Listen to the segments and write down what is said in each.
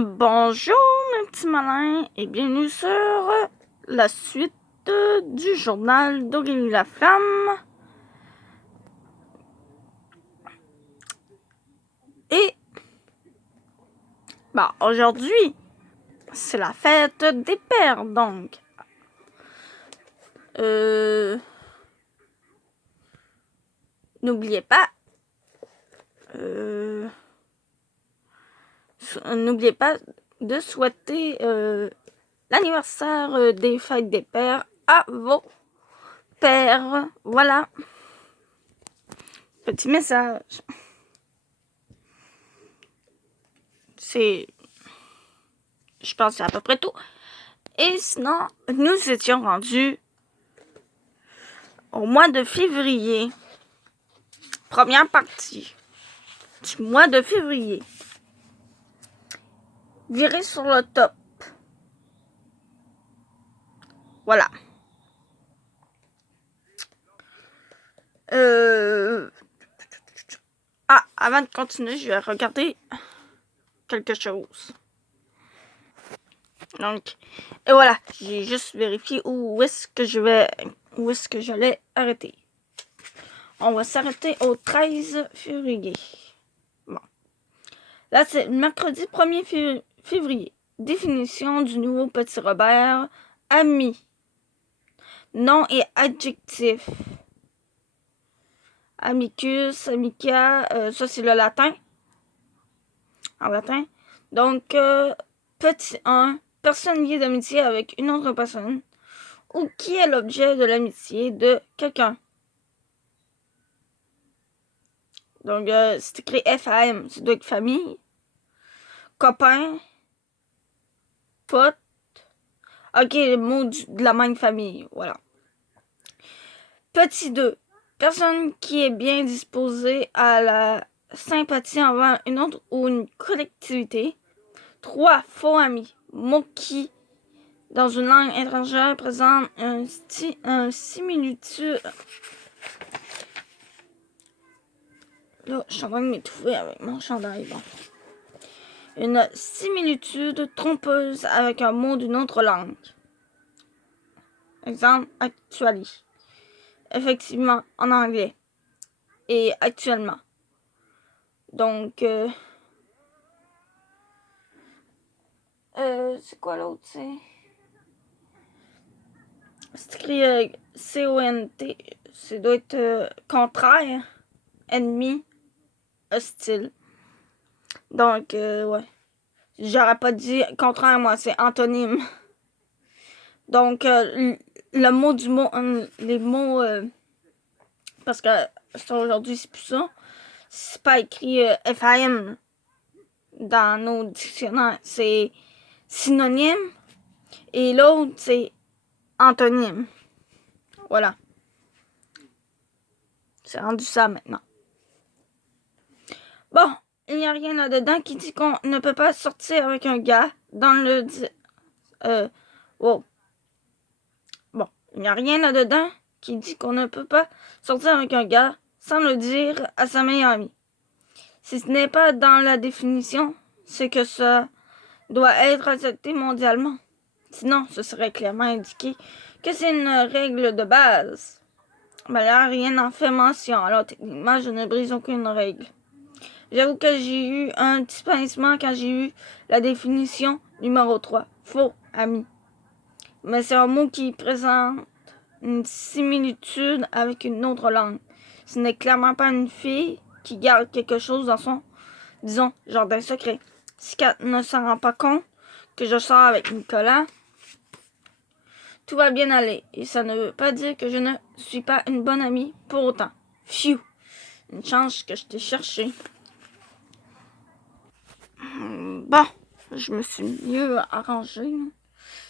Bonjour mes petits malins et bienvenue sur la suite du journal d'Aurélie Laflamme. Et aujourd'hui, c'est la fête des pères, donc n'oubliez pas de souhaiter l'anniversaire des fêtes des pères à vos pères. Voilà, petit message. Je pense que c'est à peu près tout. Et sinon, nous étions rendus au mois de février. Première partie du mois de février. Virez sur le top. Voilà. Avant de continuer, je vais regarder quelque chose. Donc, et voilà, j'ai juste vérifié où est-ce que j'allais arrêter. On va s'arrêter au 13 février. Bon. Là, c'est le mercredi 1er février. Définition du nouveau petit Robert. Ami. Nom et adjectif. Amicus, amica, ça c'est le latin. En latin. Donc, petit 1. Personne liée d'amitié avec une autre personne. Ou qui est l'objet de l'amitié de quelqu'un. Donc, c'est écrit FAM. Ça doit être famille. Copain. Pote. Ok, le mot de la même famille. Voilà. Petit 2. Personne qui est bien disposée à la sympathie envers une autre ou une collectivité. 3. Faux ami. Mot qui, dans une langue étrangère, présente un similitude. Là, je suis en train de m'étouffer avec mon chandail. Bon. Une similitude trompeuse avec un mot d'une autre langue. Exemple, actually. Effectivement, en anglais. Et actuellement. Donc, c'est quoi l'autre, c'est écrit C-O-N-T. Ça doit être contraire, ennemi, hostile. Donc, ouais. J'aurais pas dit contraire, moi, c'est antonyme. Donc, le mot du mot, les mots, parce que aujourd'hui, c'est plus ça. C'est pas écrit FAM dans nos dictionnaires. C'est synonyme. Et l'autre, c'est antonyme. Voilà. C'est rendu ça maintenant. Bon, il n'y a rien là-dedans qui dit qu'on ne peut pas sortir avec un gars dans le... Wow. Bon, il n'y a rien là-dedans qui dit qu'on ne peut pas sortir avec un gars sans le dire à sa meilleure amie. Si ce n'est pas dans la définition, c'est que ça doit être accepté mondialement. Sinon, ce serait clairement indiqué que c'est une règle de base. Ben là, rien n'en fait mention. Alors, techniquement, je ne brise aucune règle. J'avoue que j'ai eu un petit pincement quand j'ai eu la définition numéro 3. Faux ami. Mais c'est un mot qui présente une similitude avec une autre langue. Ce n'est clairement pas une fille qui garde quelque chose dans son, disons, jardin secret. Si Kat ne s'en rend pas compte que je sors avec Nicolas, tout va bien aller. Et ça ne veut pas dire que je ne suis pas une bonne amie pour autant. Phew! Une chance que je t'ai cherché. Bon, je me suis mieux arrangée.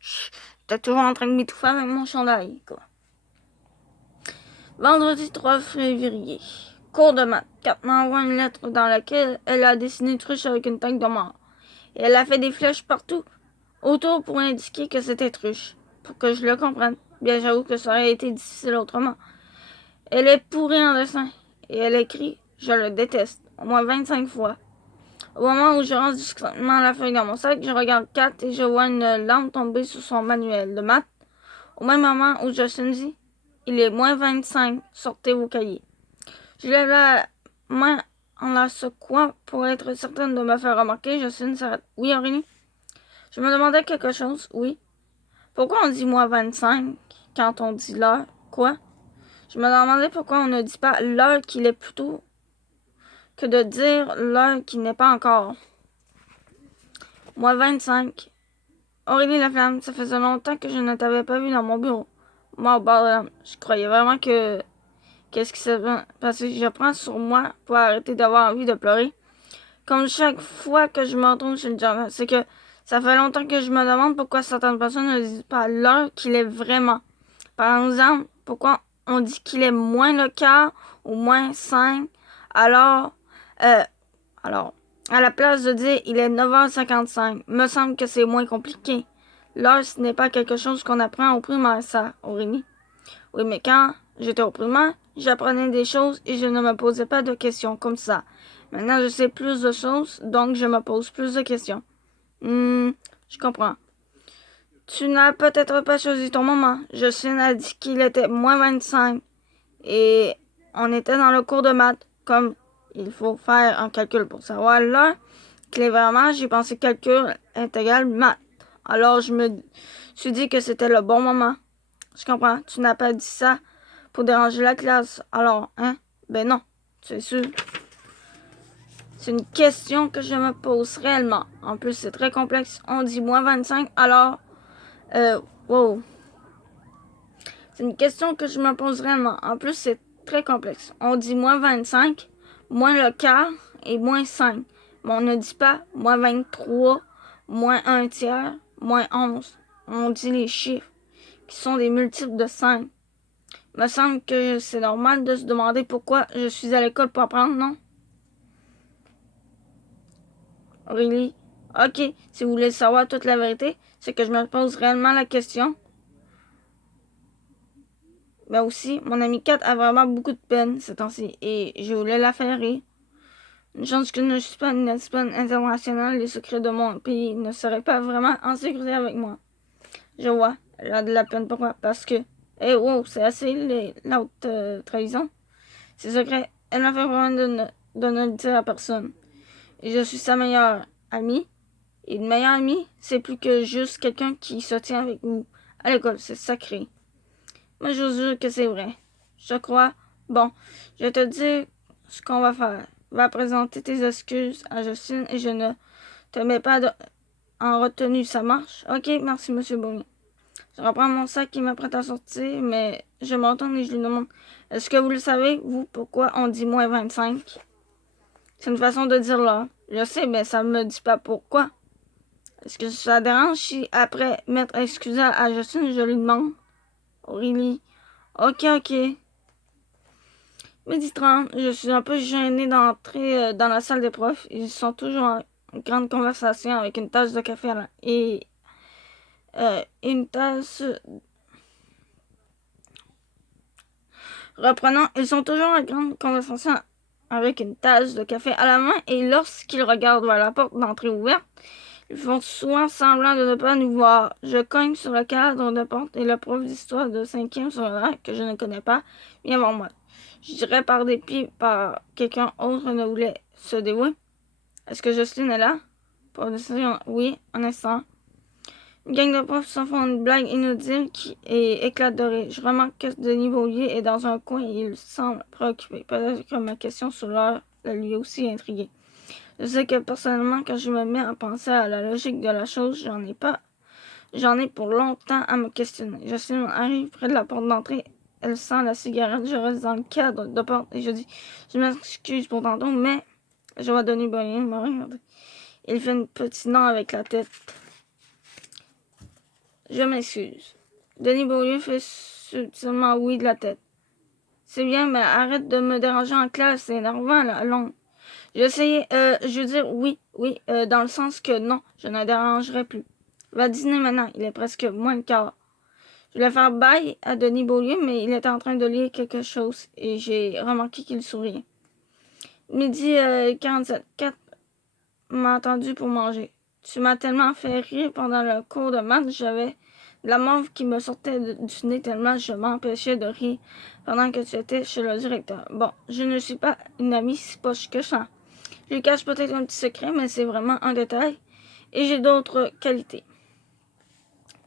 J'étais toujours en train de m'étouffer avec mon chandail, quoi. Vendredi 3 février. Cours de maths. Kat m'envoie une lettre dans laquelle elle a dessiné une truche avec une tête de mort. Et elle a fait des flèches partout autour pour indiquer que c'était truche. Pour que je le comprenne. Bien, j'avoue que ça aurait été difficile autrement. Elle est pourrie en dessin. Et elle écrit « Je le déteste » au moins 25 fois. Au moment où je range discrètement la feuille dans mon sac, je regarde Kat et je vois une lampe tomber sur son manuel de maths. Au même moment où Justin dit « Il est moins 25, sortez vos cahiers ». Je lève la main en la secouant pour être certaine de me faire remarquer. Justin s'arrête. « Oui, Aurélie? » Je me demandais quelque chose. « Oui. » « Pourquoi on dit moins 25 quand on dit l'heure? » « Quoi? » Je me demandais pourquoi on ne dit pas l'heure qu'il est plutôt que de dire l'heure qui n'est pas encore. Moins 25. Aurélie Laflamme, ça faisait longtemps que je ne t'avais pas vu dans mon bureau. Moi, je croyais vraiment que... Qu'est-ce qui s'est passé? Je prends sur moi pour arrêter d'avoir envie de pleurer. Comme chaque fois que je me retrouve chez le journal, c'est que ça fait longtemps que je me demande pourquoi certaines personnes ne disent pas l'heure qu'il est vraiment. Par exemple, pourquoi on dit qu'il est moins le quart ou moins 5, alors, à la place de dire il est 9h55, me semble que c'est moins compliqué. L'heure, ce n'est pas quelque chose qu'on apprend au primaire, ça, Aurélie. Oui, mais quand j'étais au primaire, j'apprenais des choses et je ne me posais pas de questions comme ça. Maintenant, je sais plus de choses, donc je me pose plus de questions. Je comprends. Tu n'as peut-être pas choisi ton moment. Justine a dit qu'il était moins 25 et on était dans le cours de maths. Comme il faut faire un calcul pour savoir l'heure, clairement, j'ai pensé calcul est égal maths. Alors je me suis dit que c'était le bon moment. Je comprends. Tu n'as pas dit ça pour déranger la classe. Alors, hein? Ben non, c'est sûr. C'est une question que je me pose réellement. En plus, c'est très complexe. On dit moins 25, alors... wow. C'est une question que je me pose réellement. En plus, c'est très complexe. On dit moins 25, moins le quart et moins 5. Mais on ne dit pas moins 23, moins 1 tiers, moins 11. On dit les chiffres qui sont des multiples de 5. Il me semble que c'est normal de se demander pourquoi je suis à l'école pour apprendre, non? Really? Ok, si vous voulez savoir toute la vérité, c'est que je me pose réellement la question. Mais aussi, mon amie Kat a vraiment beaucoup de peine ces temps-ci et je voulais la faire rire. Une chance que je ne suis pas une espionne internationale, les secrets de mon pays ne seraient pas vraiment en sécurité avec moi. Je vois, elle a de la peine. Pourquoi? Parce que, wow, c'est assez la haute trahison. C'est secret, elle m'a fait vraiment de ne le dire à personne. Et je suis sa meilleure amie. Et une meilleure amie, c'est plus que juste quelqu'un qui se tient avec vous à l'école, c'est sacré. Mais je vous jure que c'est vrai. Je crois. Bon, je vais te dire ce qu'on va faire. Va présenter tes excuses à Justine et je ne te mets pas en retenue. Ça marche? Ok, merci, monsieur Bonnier. Je reprends mon sac qui m'apprête à sortir, mais je me retourne et je lui demande est-ce que vous le savez, vous, pourquoi on dit moins 25? C'est une façon de dire là. Je sais, mais ça me dit pas pourquoi. Est-ce que ça dérange si, après m'être excusé à Justine, je lui demande? Aurélie. Ok. Midi 30, je suis un peu gênée d'entrer dans la salle des profs. Ils sont toujours en grande conversation avec une tasse de café et une tasse... Reprenons, ils sont toujours en grande conversation avec une tasse de café à la main et lorsqu'ils regardent vers la porte d'entrée ouverte, ils font souvent semblant de ne pas nous voir. Je cogne sur le cadre de porte et le prof d'histoire de 5e secondaire, que je ne connais pas, vient voir moi. Je dirais par dépit, par quelqu'un autre ne voulait se dévouer. Est-ce que Justine est là? Pour décision, oui, un instant. Une gang de profs s'en font une blague inutile et éclate de rire. Je remarque que Denis Beaulieu est dans un coin et il semble préoccupé. Peut-être que ma question sur l'heure l'a lui aussi intrigué. Je sais que personnellement, quand je me mets à penser à la logique de la chose, j'en ai pour longtemps à me questionner. Justine arrive près de la porte d'entrée. Elle sent la cigarette. Je reste dans le cadre de porte et je dis je m'excuse pour tantôt, mais je vois Denis Beaulieu me regarder. Il fait un petit nom avec la tête. Je m'excuse. Denis Beaulieu fait subtilement oui de la tête. C'est bien, mais arrête de me déranger en classe, c'est énervant, là, long. J'essayais, je veux dire oui, dans le sens que non, je ne dérangerai plus. Va dîner maintenant, il est presque moins le quart. Je voulais faire bye à Denis Beaulieu, mais il était en train de lire quelque chose et j'ai remarqué qu'il souriait. Midi 47, 4 m'a attendu pour manger. Tu m'as tellement fait rire pendant le cours de maths, j'avais de la morve qui me sortait du nez tellement je m'empêchais de rire pendant que tu étais chez le directeur. Bon, je ne suis pas une amie si poche que ça. Je lui cache peut-être un petit secret, mais c'est vraiment un détail. Et j'ai d'autres qualités.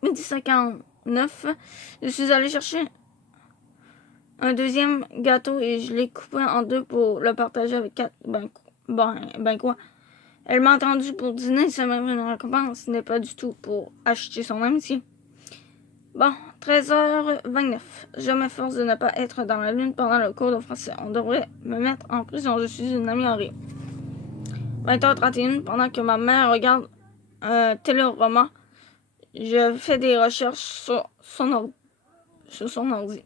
12h59, je suis allée chercher un deuxième gâteau et je l'ai coupé en deux pour le partager avec Kat. Ben quoi? Elle m'a attendu pour dîner, c'est même une récompense, ce n'est pas du tout pour acheter son amitié. Bon, 13h29. Je m'efforce de ne pas être dans la lune pendant le cours de français. On devrait me mettre en prison, je suis une amie horrible. 20h31, pendant que ma mère regarde un téléroman, je fais des recherches sur son ordi.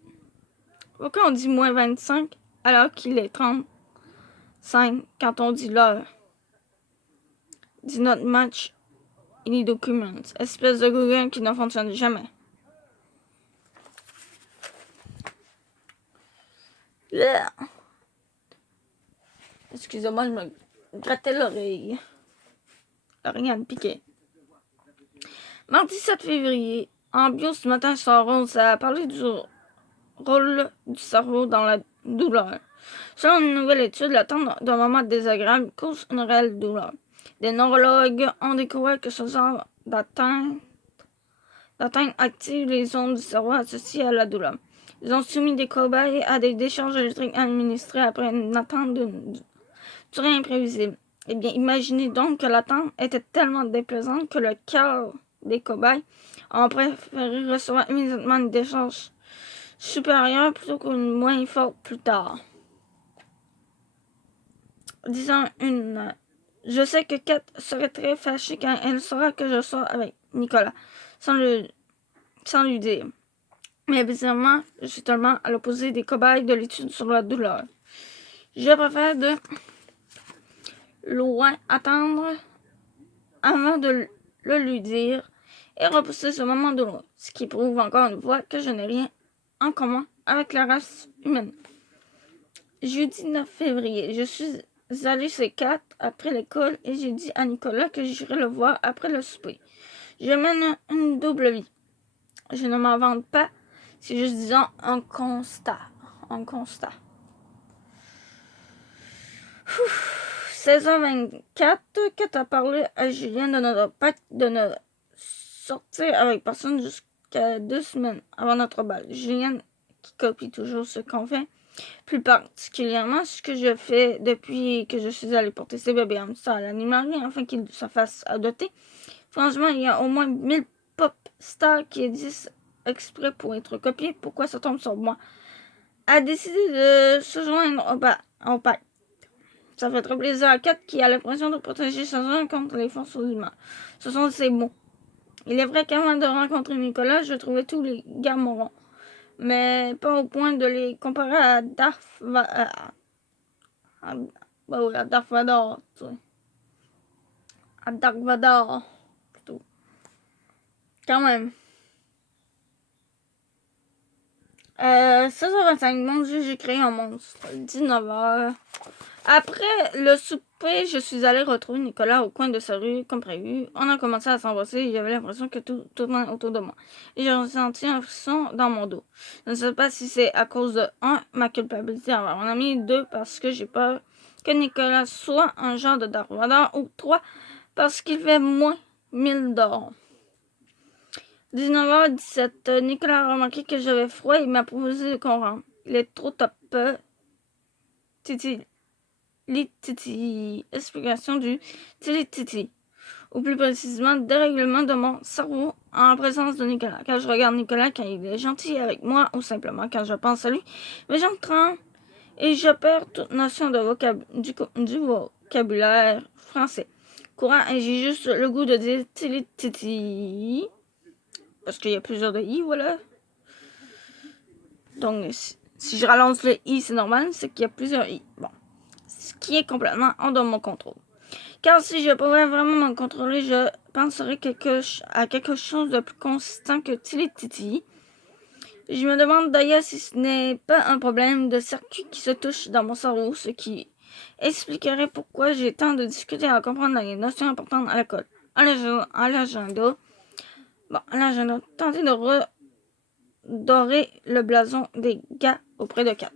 Pourquoi on dit moins 25 alors qu'il est 35 quand on dit l'heure? Do not match any documents. Espèce de Google qui ne fonctionne jamais. Yeah. Excusez-moi, je me grattais l'oreille. L'oreille me piquait. Mardi 7 février. En bio, ce matin, sur Rose, ça a parlé du rôle du cerveau dans la douleur. Selon une nouvelle étude, l'attente d'un moment désagréable cause une réelle douleur. Des neurologues ont découvert que ce genre d'atteinte active les ondes du cerveau associées à la douleur. Ils ont soumis des cobayes à des décharges électriques administrées après une attente d'une durée imprévisible. Eh bien, imaginez donc que l'attente était tellement déplaisante que le cœur des cobayes ont préféré recevoir immédiatement une décharge supérieure plutôt qu'une moins forte plus tard. Disons une. Je sais que Kat serait très fâchée quand elle saura que je sors avec Nicolas, sans lui dire. Mais bizarrement, je suis tellement à l'opposé des cobayes de l'étude sur la douleur. Je préfère de loin attendre avant de le lui dire et repousser ce moment douloureux, ce qui prouve encore une fois que je n'ai rien en commun avec la race humaine. Jeudi 9 février, je suis allée chez Kat après l'école et j'ai dit à Nicolas que j'irai le voir après le souper. Je mène une double vie. Je ne m'en vante pas, c'est juste, disons, un constat. 16h24, Kat a parlé à Julien de ne sortir avec personne jusqu'à 2 semaines avant notre bal. Julien, qui copie toujours ce qu'on fait, plus particulièrement ce que je fais depuis que je suis allée porter ses bébés hamsters à l'animalerie afin qu'ils se fassent adopter. Franchement, il y a au moins 1000 pop stars qui existent exprès pour être copiés. Pourquoi ça tombe sur moi? A décidé de se joindre au pacte. Ça fait très plaisir à Kat qui a l'impression de protéger sa zone contre les forces du mal. Ce sont ses mots. Il est vrai qu'avant de rencontrer Nicolas, je trouvais tous les gars morons. Mais pas au point de les comparer à Darth Vador. À Darth Vador, plutôt. Quand même. 16h25, mon Dieu, j'ai créé un monstre. 19h. Après le souper, je suis allée retrouver Nicolas au coin de sa rue, comme prévu. On a commencé à s'embrasser et j'avais l'impression que tout tournait autour de moi. Et j'ai ressenti un frisson dans mon dos. Je ne sais pas si c'est à cause de 1. Ma culpabilité envers mon ami, 2. Parce que j'ai peur que Nicolas soit un genre de Darth Vader, ou 3. Parce qu'il fait moins 1000 d'or. 19h17, Nicolas a remarqué que j'avais froid et m'a proposé qu'on rentre. Il est trop top. Titi. Explication du titi. Ou plus précisément, dérèglement de mon cerveau en présence de Nicolas. Quand je regarde Nicolas, quand il est gentil avec moi, ou simplement quand je pense à lui, mes jambes tremblent et je perds toute notion de du vocabulaire français courant et j'ai juste le goût de dire titi. Parce qu'il y a plusieurs de i, voilà. Donc, si je rallonge le i, c'est normal, c'est qu'il y a plusieurs i. Bon. Ce qui est complètement hors de mon contrôle. Car si je pouvais vraiment me contrôler, je penserais à quelque chose de plus consistant que Tili-Titi. Je me demande d'ailleurs si ce n'est pas un problème de circuit qui se touche dans mon cerveau, ce qui expliquerai pourquoi j'ai tant de difficultés à comprendre les notions importantes à l'école. À l'agenda, tentez de redorer le blason des gars auprès de Kat.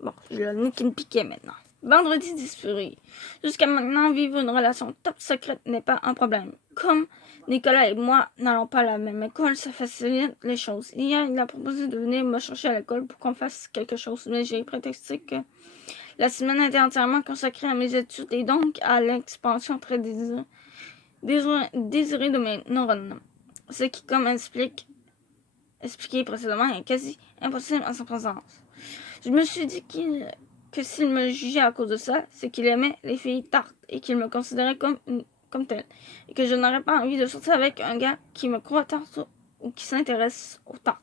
Bon, j'ai le nez qui me piquait maintenant. Vendredi disparu. Jusqu'à maintenant, vivre une relation top secrète n'est pas un problème. Comme Nicolas et moi n'allons pas à la même école, ça facilite les choses. Hier, il a proposé de venir me chercher à l'école pour qu'on fasse quelque chose, mais j'ai prétexté que la semaine était entièrement consacrée à mes études et donc à l'expansion très désirée de mes neurones. Ce qui, comme expliqué précédemment, est quasi impossible en sa présence. Je me suis dit que s'il me jugeait à cause de ça, c'est qu'il aimait les filles tartes et qu'il me considérait comme telle. Et que je n'aurais pas envie de sortir avec un gars qui me croit tarte ou qui s'intéresse aux tartes.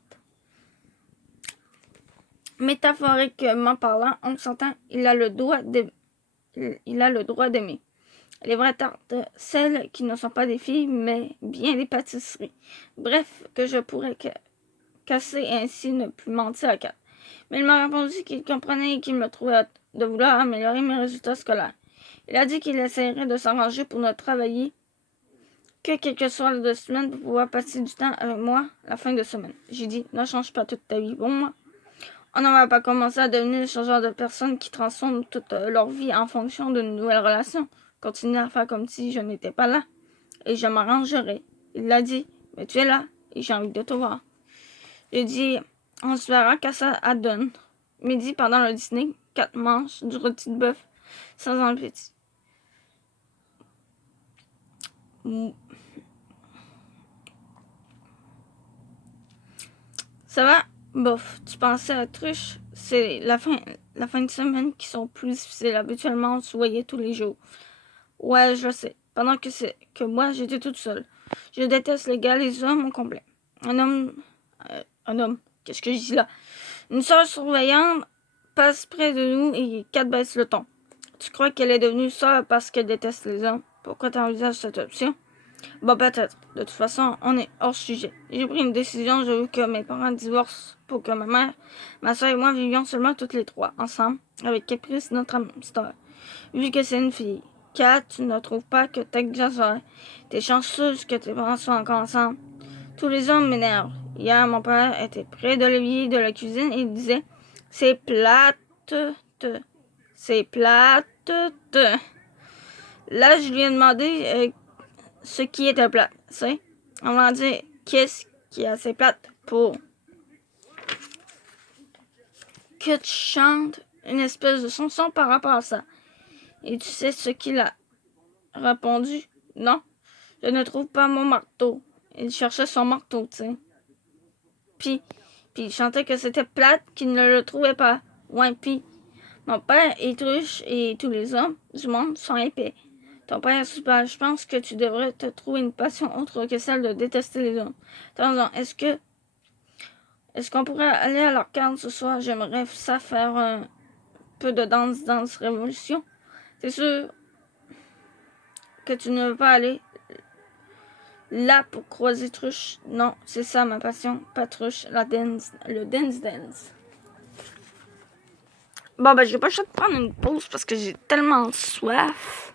Métaphoriquement parlant, on s'entend, il a le droit d'aimer. Les vraies tartes, celles qui ne sont pas des filles, mais bien des pâtisseries. Bref, que je pourrais casser et ainsi ne plus mentir à Kat. Mais il m'a répondu qu'il comprenait et qu'il me trouvait de vouloir améliorer mes résultats scolaires. Il a dit qu'il essaierait de s'arranger pour ne travailler que quelques soirs de semaine pour pouvoir passer du temps avec moi la fin de semaine. J'ai dit, ne change pas toute ta vie pour moi. On ne va pas commencer à devenir ce genre de personnes qui transforment toute leur vie en fonction d'une nouvelle relation. Continuer à faire comme si je n'étais pas là. Et je m'arrangerai. Il l'a dit, mais tu es là et j'ai envie de te voir. J'ai dit, on se verra qu'à ça donne. Midi, pendant le dîner, 4 manches du rôti de bœuf sans appétit. Ça va? Bof, tu pensais à Truche? C'est la fin de semaine qui sont plus difficiles. Habituellement, on se voyait tous les jours. Ouais, je sais. Pendant que moi, j'étais toute seule. Je déteste les gars, les hommes au complet. Un homme, qu'est-ce que je dis là? Une sœur surveillante passe près de nous et Kat baisse le ton. Tu crois qu'elle est devenue sœur parce qu'elle déteste les hommes? Pourquoi t'envisages cette option? Bon, peut-être. De toute façon, on est hors sujet. J'ai pris une décision. Je veux que mes parents divorcent pour que ma mère, ma soeur et moi vivions seulement toutes les trois, ensemble, avec Caprice, notre hamster. Vu que c'est une fille. Kat, tu ne trouves pas que t'exagères? T'es chanceuse que tes parents soient encore ensemble. Tous les hommes m'énervent. Hier, mon père était près de l'évier de la cuisine et il disait « C'est plate, c'est plate, ». Là, je lui ai demandé ce qui était plate, c'est. On m'a dit « Qu'est-ce qui est assez plate pour que tu chantes une espèce de chanson par rapport à ça? » Et tu sais ce qu'il a répondu? « Non, je ne trouve pas mon marteau. » Il cherchait son marteau, tu sais. Puis il chantait que c'était plate, qu'il ne le trouvait pas. Ouais, puis mon père est Truche et tous les hommes du monde sont épais. Ton père est super. Je pense que tu devrais te trouver une passion autre que celle de détester les hommes. Attends, est-ce qu'on pourrait aller à l'arcade ce soir? J'aimerais ça faire un peu de danse révolution. C'est sûr que tu ne veux pas aller là pour croiser Truche. Non, c'est ça ma passion, pas Truche, le dance. Bon, ben, j'ai pas le choix de prendre une pause parce que j'ai tellement soif.